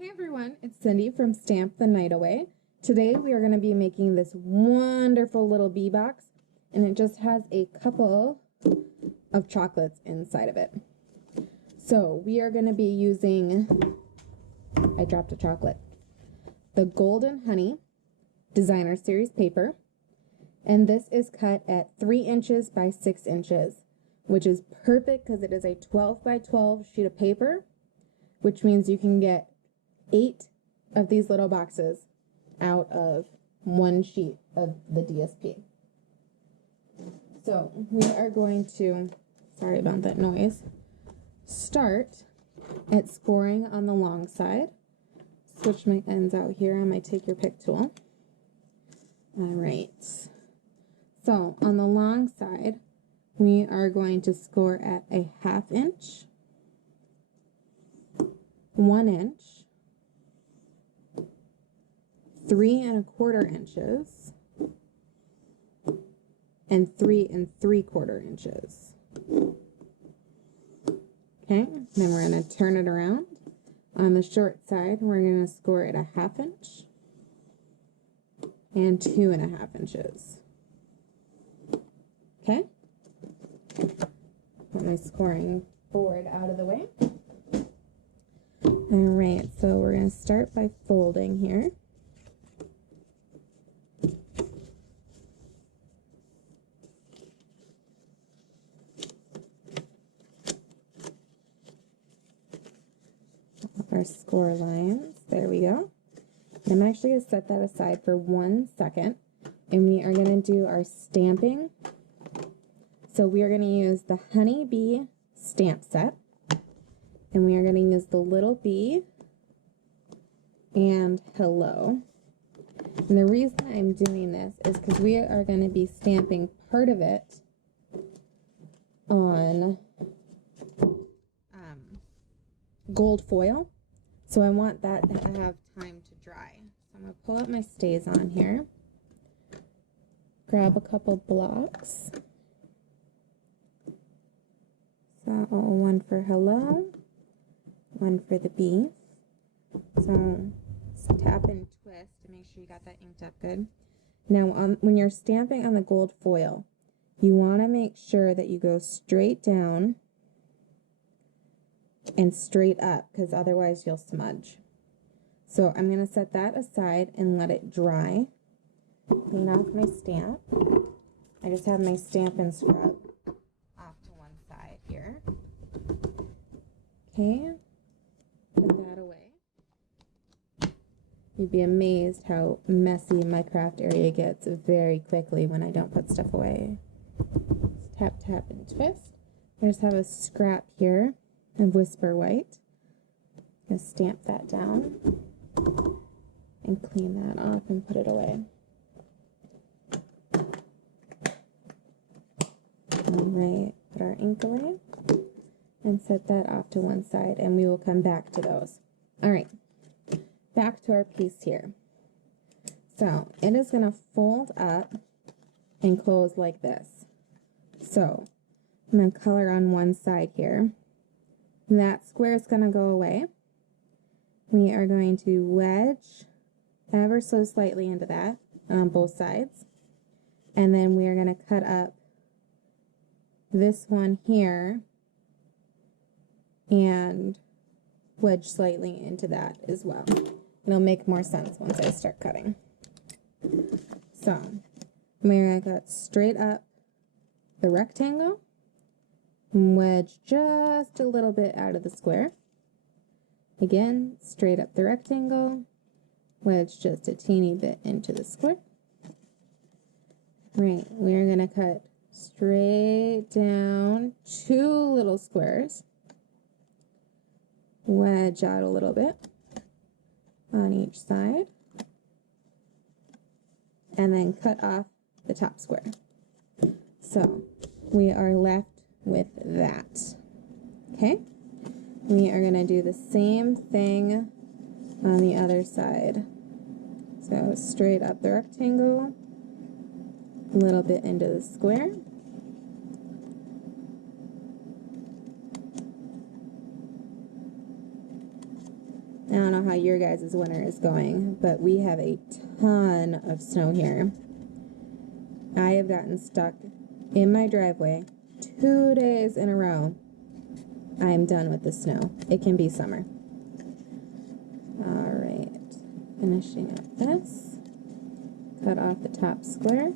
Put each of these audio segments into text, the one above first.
Hey everyone, it's Cindy from Stamp the Night Away. Today we are going to be making this wonderful little bee box, and it just has a couple of chocolates inside of it. So we are going to be using, I dropped a chocolate, the Golden Honey Designer Series paper, and this is cut at 3 inches by 6 inches, which is perfect because it is a 12 by 12 sheet of paper, which means you can get 8 of these little boxes out of one sheet of the DSP. So we are going to, sorry about that noise, start at scoring on the long side. Switch my ends out here on my take your pick tool. All right. So on the long side, we are going to score at a 1/2 inch, 1 inch, 3 1/4 inches, and 3 3/4 inches. Okay, then we're going to turn it around. On the short side, we're going to score at a 1/2 inch and 2 1/2 inches. Okay, put my scoring board out of the way. All right, so we're going to start by folding here. Our score lines, there we go. I'm actually going to set that aside for 1 second, and we are going to do our stamping. So we are going to use the Honey Bee stamp set, and we are going to use the little bee and hello. And the reason I'm doing this is because we are going to be stamping part of it on gold foil. So I want that to have time to dry. So I'm going to pull up my Stāzon here, grab a couple blocks. So one for hello, one for the bee. So tap and twist to make sure you got that inked up good. Now when you're stamping on the gold foil, you want to make sure that you go straight down and straight up, because otherwise you'll smudge. So I'm going to set that aside and let it dry. Clean off my stamp. I just have my Stampin' scrub off to one side here. Okay, put that away. You'd be amazed how messy my craft area gets very quickly when I don't put stuff away. Tap, tap, and twist. I just have a scrap here of Whisper White. I'm going to stamp that down and clean that off and put it away. Alright, put our ink away and set that off to one side, and we will come back to those. Alright, back to our piece here. So it is going to fold up and close like this. So I'm going to color on one side here. That square is going to go away. We are going to wedge ever so slightly into that on both sides. And then we are going to cut up this one here and wedge slightly into that as well. It'll make more sense once I start cutting. So we're going to cut straight up the rectangle, wedge just a little bit out of the square. Again, straight up the rectangle, wedge just a teeny bit into the square. Right, we're going to cut straight down 2 little squares, wedge out a little bit on each side, and then cut off the top square. So we are left with that. Okay, we are going to do the same thing on the other side. So straight up the rectangle, a little bit into the square, I don't know how your guys' winter is going, but we have a ton of snow here. I have gotten stuck in my driveway 2 days in a row. I am done with the snow. It can be summer. All right, finishing up this. Cut off the top square.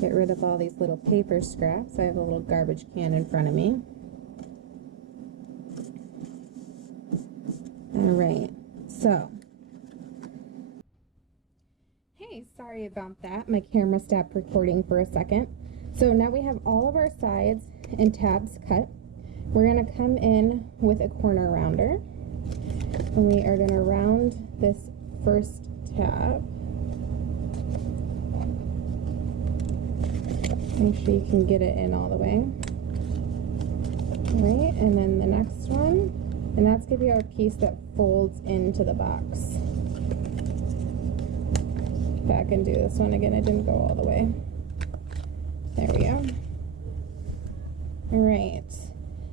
Get rid of all these little paper scraps. I have a little garbage can in front of me. All right, so. Hey, sorry about that. My camera stopped recording for a second. So now we have all of our sides and tabs cut. We're gonna come in with a corner rounder. And we are gonna round this first tab. Make sure you can get it in all the way. All right, and then the next one, and that's gonna be our piece that folds into the box. Back and do this one again. It didn't go all the way. There we go. All right,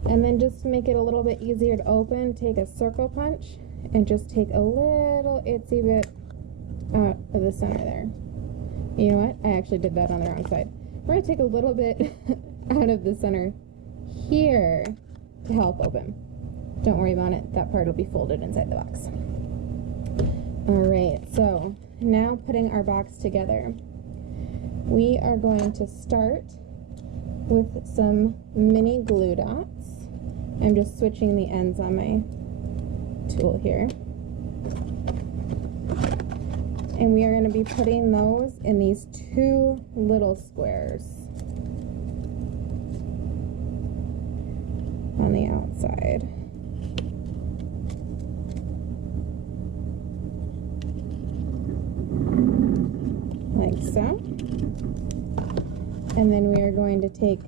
and then just to make it a little bit easier to open, take a circle punch and just take a little itsy bit out of the center there. You know what? I actually did that on the wrong side. We're gonna take a little bit out of the center here to help open. Don't worry about it. That part will be folded inside the box. All right, so now putting our box together, we are going to start with some mini glue dots. I'm just switching the ends on my tool here. And we are going to be putting those in these two little squares on the outside. Like so. And then we are going to take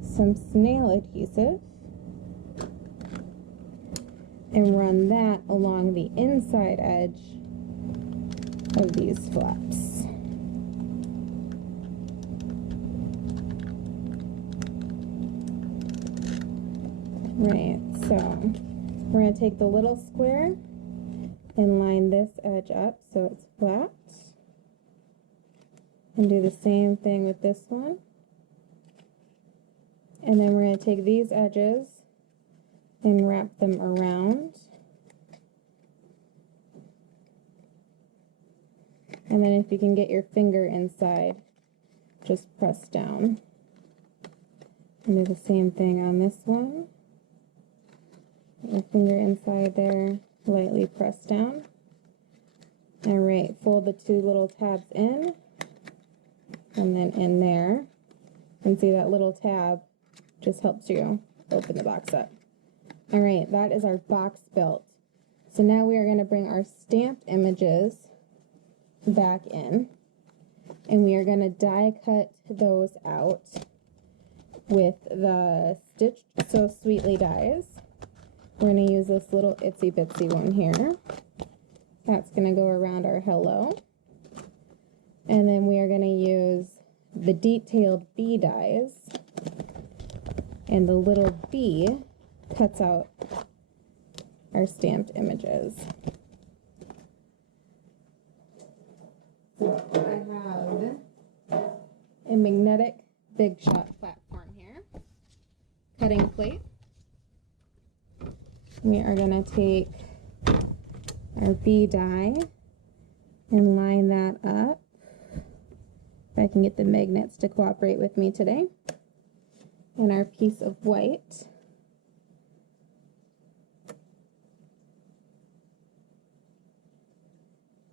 some Snail adhesive and run that along the inside edge of these flaps. Right, so we're going to take the little square and line this edge up so it's flat. And do the same thing with this one. And then we're going to take these edges and wrap them around. And then if you can get your finger inside, just press down. And do the same thing on this one. Get your finger inside there, lightly press down. All right, fold the two little tabs in. And then in there, and see that little tab just helps you open the box up. All right, that is our box built. So now we are going to bring our stamped images back in, and we are going to die cut those out with the Stitched So Sweetly dies. We're going to use this little itsy bitsy one here. That's going to go around our hello. And then we are going to use the detailed bee dies, and the little bee cuts out our stamped images. So I have a magnetic Big Shot platform here, cutting plate. We are going to take our bee die and line that up. If I can get the magnets to cooperate with me today. And our piece of white.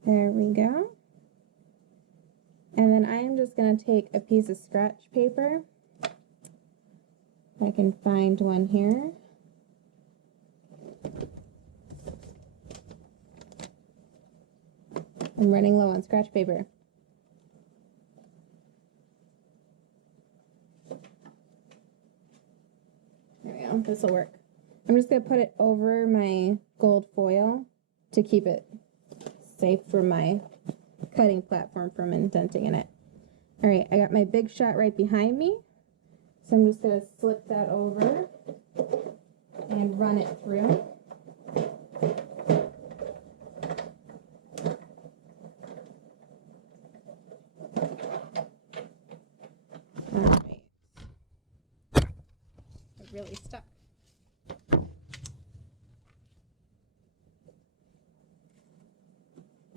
There we go. And then I am just going to take a piece of scratch paper. If I can find one here. I'm running low on scratch paper. There we go, this will work. I'm just going to put it over my gold foil to keep it safe from my cutting platform from indenting in it. All right, I got my Big Shot right behind me. So I'm just going to slip that over and run it through.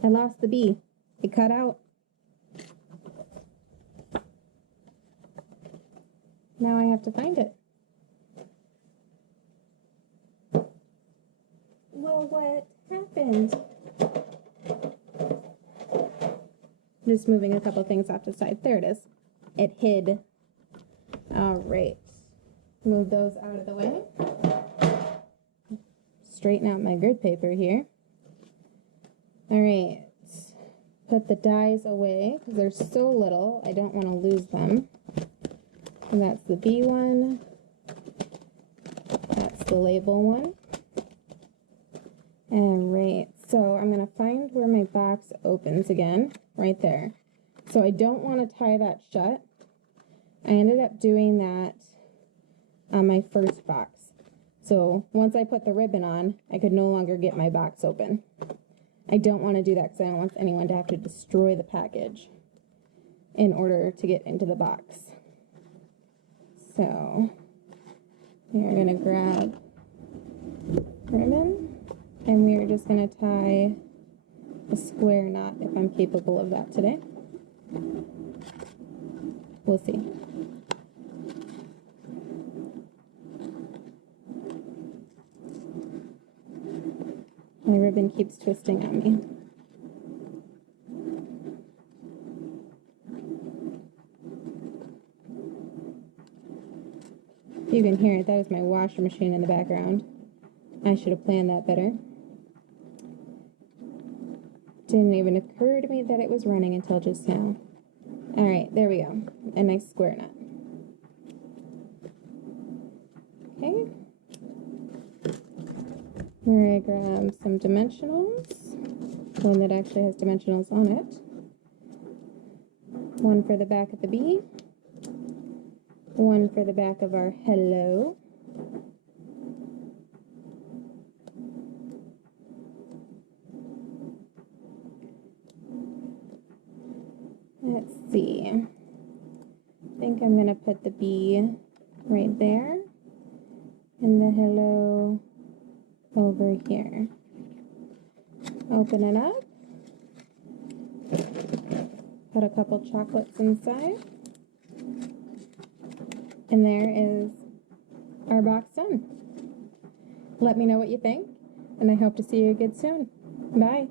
I lost the bee. It cut out. Now I have to find it. Well, what happened? Just moving a couple things off to the side. There it is. It hid. All right. Move those out of the way. Straighten out my grid paper here. All right. Put the dies away because they're so little. I don't want to lose them. And that's the B one. That's the label one. All right. So I'm going to find where my box opens again. Right there. So I don't want to tie that shut. I ended up doing that on my first box. So once I put the ribbon on, I could no longer get my box open. I don't want to do that because I don't want anyone to have to destroy the package in order to get into the box. So we are going to grab ribbon and we are just going to tie a square knot if I'm capable of that today. We'll see. My ribbon keeps twisting on me. You can hear it. That is my washer machine in the background. I should have planned that better. Didn't even occur to me that it was running until just now. All right, there we go. A nice square knot. Okay. We're going to grab some dimensionals. One that actually has dimensionals on it. One for the back of the bee. One for the back of our hello. Let's see. I think I'm going to put the bee right there and the hello over here. Open it up. Put a couple chocolates inside. And there is our box done. Let me know what you think, and I hope to see you again soon. Bye.